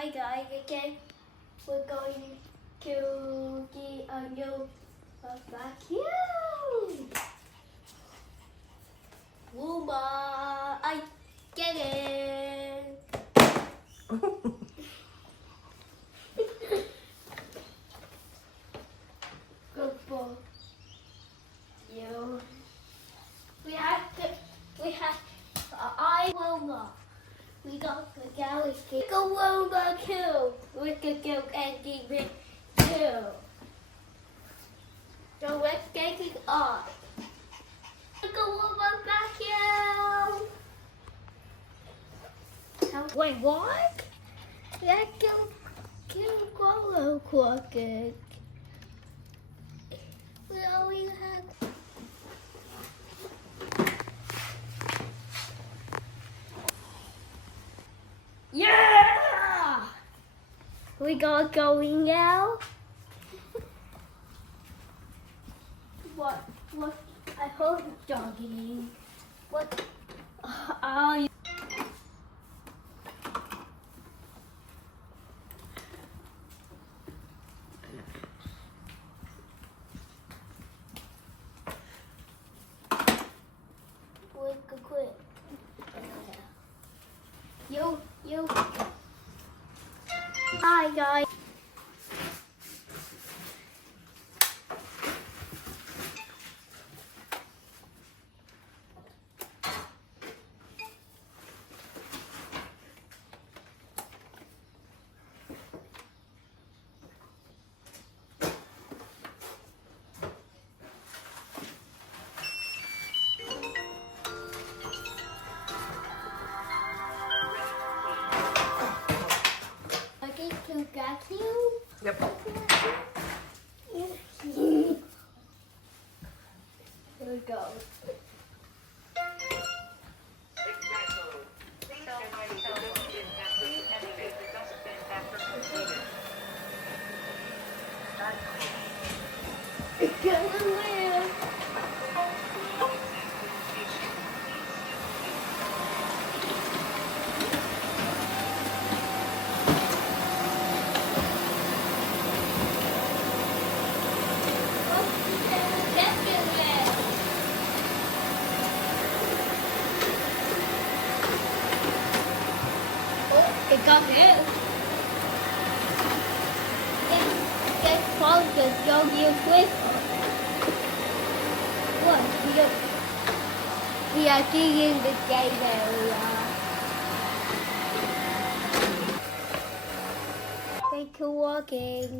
Hi guys, okay, we're going to get a new vacuum. Roomba, I get it. Good for you. I Roomba. We got the galaxy. Go Roomba too. We could go and give it too. So let's get it on. Go Roomba vacuum. Wait, what? Let's go roller coaster. We always have. Yeah! We got going now. What? I heard jogging. What are you? Quick. You. Hi guys. To vacuum? Yep. Here we go. It's going weird. It got it. Get focused, go get quick. What? We are getting the game area. Thank you for walking.